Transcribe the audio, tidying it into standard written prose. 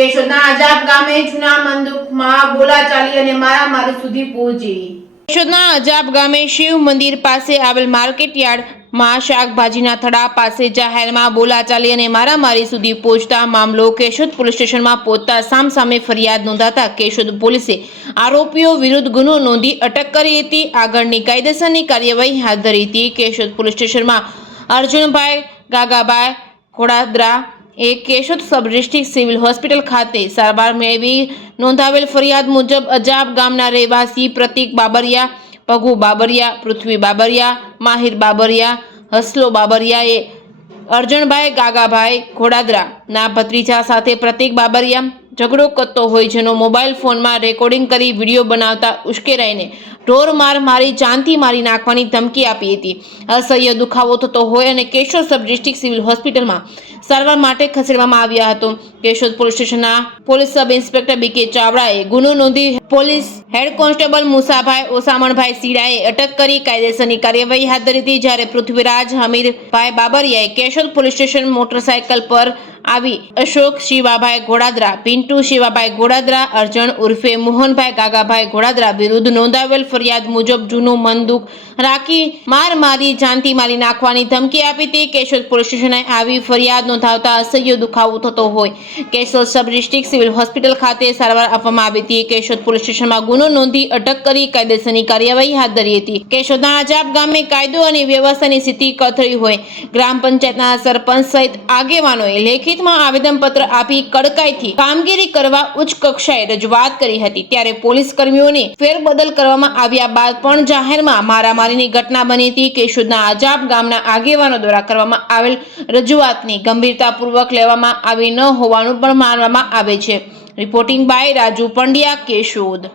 કેશોદના અજાબ ગામે જૂના મંદુકમાં બોલાચાલી અને મારામારી સુધી પહોંચી। કેશોદના અજાબ ગામે શિવ મંદિર પાસે આવેલ માર્કેટ યાર્ડમાં શાકભાજીના થડા પાસે જાહેરમાં બોલાચાલી અને મારામારી સુધી પહોંચતા મામલો કેશોદ પોલીસ સ્ટેશનમાં પહોંચતા સામસામે ફરિયાદ નોંધાતા કેશોદ પોલીસે આરોપીઓ વિરુદ્ધ ગુનો નોંધી અટક કરી હતી। આગળની કાયદેસરની કાર્યવાહી હાથ ધરી હતી। કેશોદ પોલીસ સ્ટેશનમાં Arjunbhai Gagabhai Ghodadara Keshod sub district civil hospital ખાતે સારવાર મેળવી નોંધાવેલ ફરિયાદ મુજબ અજાબ ગામના રહેવાસી પ્રતિક બાબરિયા, પગુ બાબરિયા, પૃથ્વી બાબરિયા, માહિર બાબરિયા, હસલો બાબરિયાએ અર્જુનભાઈ ગાગાભાઈ ઘોડાદરાના ભત્રીજા સાથે પ્રતિક બાબરિયા ઝઘડો કરતો હોય જેનો મોબાઈલ ફોનમાં રેકોર્ડિંગ કરી વિડીયો બનાવતા ઉશ્કેરાઈને ઢોર માર મારી જાનથી મારી નાખવાની ધમકી આપી હતી। અસહ્ય દુખાવો થતો હોય અને કેશોદ સબ ડિસ્ટ્રિક્ટ સિવિલ હોસ્પિટલમાં સારવાર માટે ખસેડવામાં આવ્યા હતો। કેશોદ પોલીસ સ્ટેશનના પોલીસ સબ ઇન્સ્પેક્ટર બીકે ચાવડાએ ગુનો નોંધી પોલીસ હેડ કોન્સ્ટેબલ મુસાભાઈ ઓસામણભાઈ સીડાએ અટક કરી કાયદેસરની કાર્યવાહી હાથ ધરી હતી। જ્યારે પૃથ્વીરાજ હમીરભાઈ બાબરિયાએ કેશોદ પોલીસ સ્ટેશન મોટરસાયકલ પર આવી અશોક શિવાભાઈ ઘોડાદરા, પિન્ટુ શિવાભાઈ ઘોડાદરા, અર્જણ ઉર્ફે મોહનભાઈ ગાગાભાઈ ઘોડાદરા વિરુદ્ધ નોંધાવેલ ફરિયાદ મુજબ જૂનું મંદુક રાખી માર મારી જાનથી મારી નાખવાની ધમકી આપી હતી। કેશોદ પોલીસ સ્ટેશને આવી ફરિયાદ નોંધાવતા અસહ્ય દુખાવો થતો હોય Keshod sub district civil hospital ખાતે સારવાર આપવામાં આવી હતી। કેશોદ પોલીસ સ્ટેશનમાં ગુનો નોંધી અટક કરી કાયદેસરની કાર્યવાહી હાથ ધરી હતી। કેશોદના અજાબ ગામે કાયદો અને વ્યવસ્થાની સ્થિતિ કથળી હોય ગ્રામ પંચાયતના સરપંચ સહિત આગેવાનોએ લેખિતમાં આવેદનપત્ર આપી કડકાઈથી કામગીરી કરવા ઉચ્ચ કક્ષાએ રજૂઆત કરી હતી। ત્યારે પોલીસ કર્મીઓને ફેરબદલ કરવામાં આવ્યા બાદ પણ જાહેરમાં મારામારીની ઘટના બની હતી। કેશોદના અજાબ ગામના આગેવાનો દ્વારા કરવામાં આવેલ રજૂઆતની ગંભીરતાપૂર્વક લેવામાં આવી ન હોવાનું પણ માનવામાં આવે છે। Reporting by Raju Pandya, Keshod.